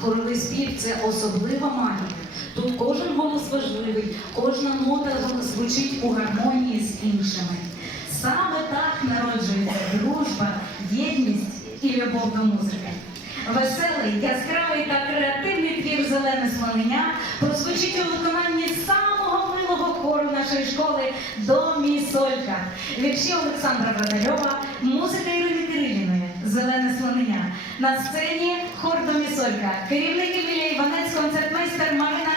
Хоровий спів це особлива магія. Тут кожен голос важливий, кожна нота звучить у гармонії з іншими. Саме так народжується дружба, єдність і любов до музики. Веселий, яскравий та креативний твір Зелене слонення прозвучить у виконанні самого милого хору нашої школи до мі солька. Вірші Олександра Брадальова, музика Ірини Кириліної, Зелене слонення. На сцені хор Домісолька, мі солька. Керівник Емілія Іванець, концертмейстер Марина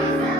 Amen.